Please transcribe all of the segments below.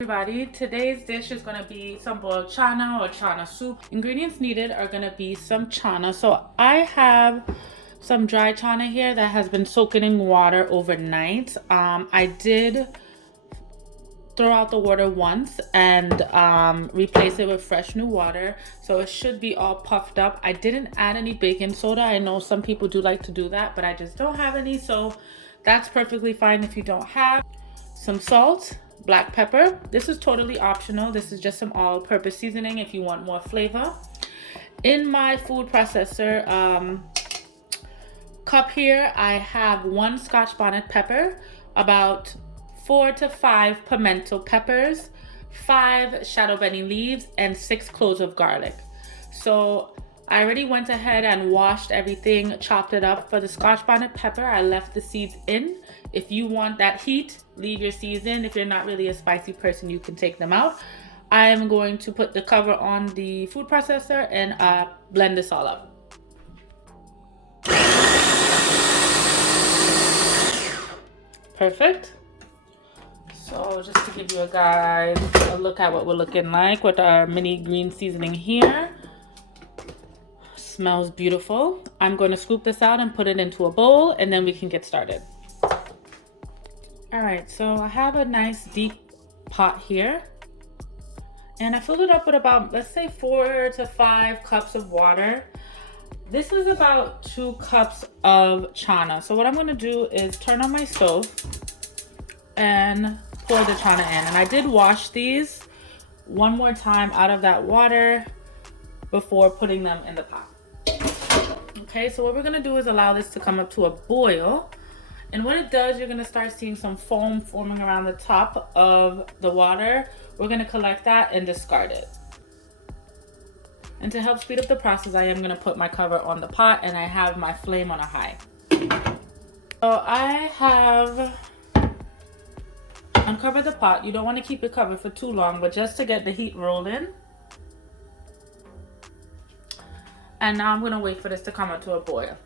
Everybody, today's dish is going to be some boiled chana or chana soup. Ingredients needed are going to be some chana. So I have some dry chana here that has been soaking in water overnight. I did throw out the water once and replace it with fresh new water, so it should be all puffed up. I didn't add any baking soda. I know some people do like to do that, but I just don't have any, so that's perfectly fine if you don't have. Some salt, black pepper. This is totally optional. This is just some all-purpose seasoning if you want more flavor. In my food processor cup here, I have 1 Scotch bonnet pepper, about 4 to 5 pimento peppers, 5 shadow benny leaves, and 6 cloves of garlic. So I already went ahead and washed everything, chopped it up. For the Scotch bonnet pepper, I left the seeds in. If you want that heat, leave your seeds in. If you're not really a spicy person, you can take them out. I am going to put the cover on the food processor and blend this all up. Perfect. So just to give you a look at what we're looking like with our mini green seasoning here. Smells beautiful. I'm going to scoop this out and put it into a bowl, and then we can get started. All right, so I have a nice deep pot here, and I filled it up with about, let's say, 4 to 5 cups of water. This is about 2 cups of chana. So what I'm going to do is turn on my stove and pour the chana in. And I did wash these one more time out of that water before putting them in the pot. Okay, so what we're going to do is allow this to come up to a boil. And when it does, you're going to start seeing some foam forming around the top of the water. We're going to collect that and discard it. And to help speed up the process, I am going to put my cover on the pot, and I have my flame on a high. So I have uncovered the pot. You don't want to keep it covered for too long, but just to get the heat rolling. And now I'm going to wait for this to come up to a boil.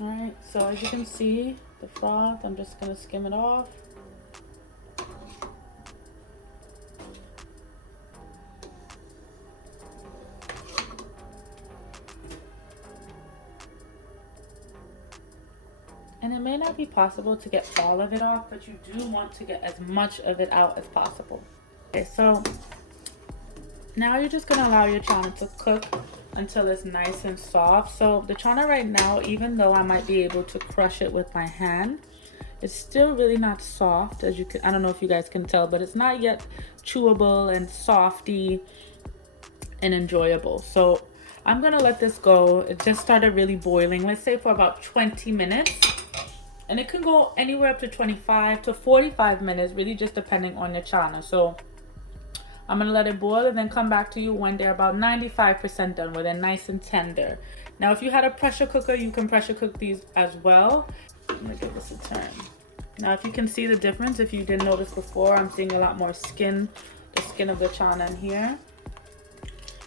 All right, so as you can see, the froth, I'm just going to skim it off. And it may not be possible to get all of it off, but you do want to get as much of it out as possible. Okay, so now you're just going to allow your chana to cook until it's nice and soft. So the chana right now, even though I might be able to crush it with my hand, it's still really not soft, as you can, I don't know if you guys can tell, but it's not yet chewable and softy and enjoyable. So I'm gonna let this go. It just started really boiling, let's say for about 20 minutes. And it can go anywhere up to 25 to 45 minutes, really just depending on the chana. So I'm gonna let it boil and then come back to you when they're about 95% done, where they're nice and tender. Now, if you had a pressure cooker, you can pressure cook these as well. I'm gonna give this a turn. Now, if you can see the difference, if you didn't notice before, I'm seeing a lot more skin, the skin of the chana in here.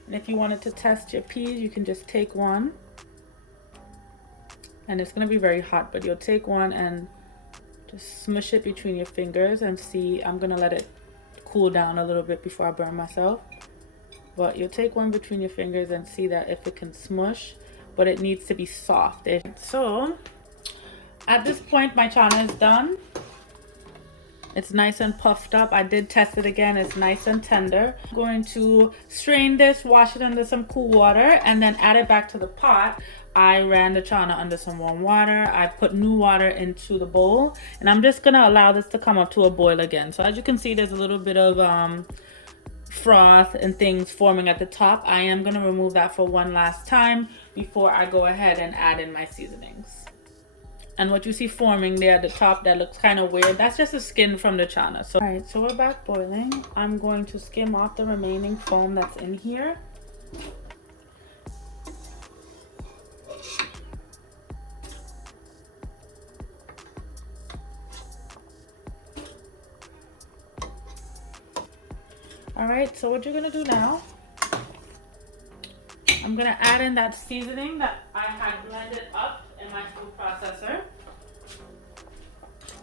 And if you wanted to test your peas, you can just take one. And it's gonna be very hot, but you'll take one and just smush it between your fingers and see. I'm gonna let it cool down a little bit before I burn myself, but you'll take one between your fingers and see that if it can smush, but it needs to be soft. So at this point, my chana is done. It's nice and puffed up. I did test it again. It's nice and tender. I'm going to strain this, wash it under some cool water, and then add it back to the pot. I ran the chana under some warm water. I put new water into the bowl, and I'm just gonna allow this to come up to a boil again. So as you can see, there's a little bit of froth and things forming at the top. I am gonna remove that for one last time before I go ahead and add in my seasonings. And what you see forming there at the top that looks kind of weird, that's just the skin from the chana. So, all right, so we're back boiling. I'm going to skim off the remaining foam that's in here. All right, so what you're gonna do now, I'm gonna add in that seasoning that I had blended up in my food processor.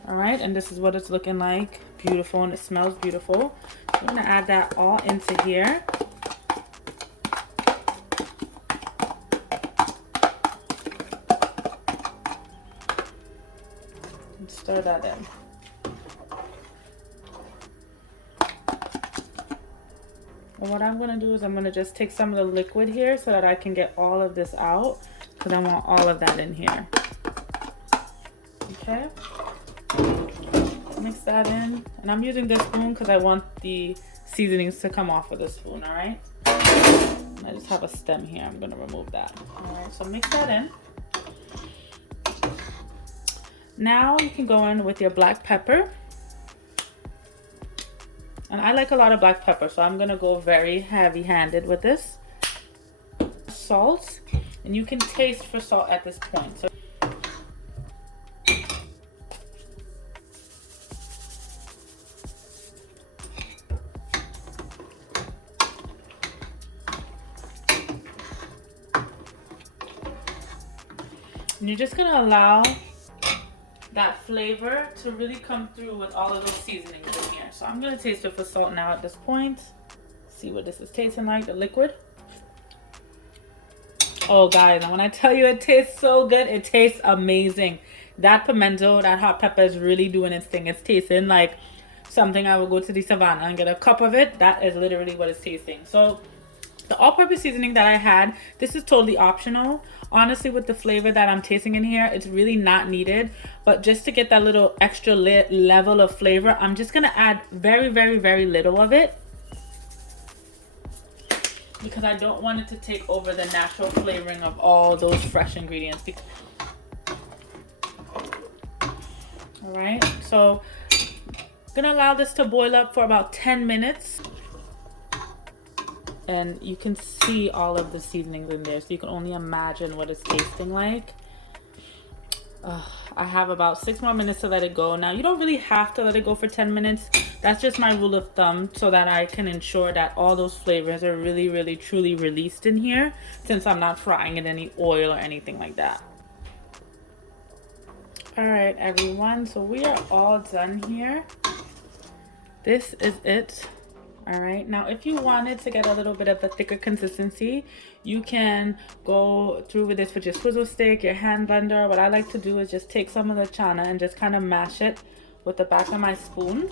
All right, and this is what it's looking like beautiful and it smells beautiful. I'm gonna add that all into here. And stir that in. And what I'm gonna do is I'm gonna just take some of the liquid here so that I can get all of this out, because I want all of that in here. Okay, mix that in, and I'm using this spoon because I want the seasonings to come off of the spoon. All right, I just have a stem here. I'm gonna remove that. All right, so mix that in. Now you can go in with your black pepper. And I like a lot of black pepper, so I'm gonna go very heavy-handed with this. Salt, and you can taste for salt at this point. So and you're just gonna allow that flavor to really come through with all of those seasonings in here. So I'm gonna taste it for salt now at this point. See what this is tasting like, the liquid. Oh guys, and when I tell you it tastes so good, it tastes amazing. That pimento, that hot pepper is really doing its thing. It's tasting like something I would go to the savannah and get a cup of it. That is literally what it's tasting. So the all-purpose seasoning that I had, this is totally optional. Honestly, with the flavor that I'm tasting in here, it's really not needed. But just to get that little extra level of flavor, I'm just gonna add very, very, very little of it, because I don't want it to take over the natural flavoring of all those fresh ingredients. All right, so I'm gonna allow this to boil up for about 10 minutes. And you can see all of the seasonings in there, so you can only imagine what it's tasting like. I have about 6 more minutes to let it go. Now, you don't really have to let it go for 10 minutes. That's just my rule of thumb, so that I can ensure that all those flavors are really, really, truly released in here, since I'm not frying in any oil or anything like that. All right, everyone, so we are all done here. This is it. All right, now if you wanted to get a little bit of a thicker consistency, you can go through with this with your swizzle stick, your hand blender. What I like to do is just take some of the chana and just kind of mash it with the back of my spoon.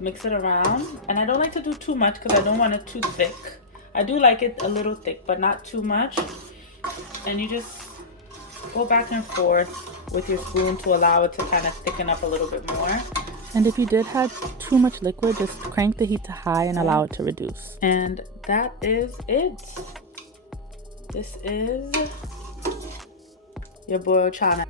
Mix it around. And I don't like to do too much because I don't want it too thick. I do like it a little thick, but not too much. And you just go back and forth with your spoon to allow it to kind of thicken up a little bit more. And if you did have too much liquid, just crank the heat to high and allow it to reduce. And that is it. This is your boiled chana.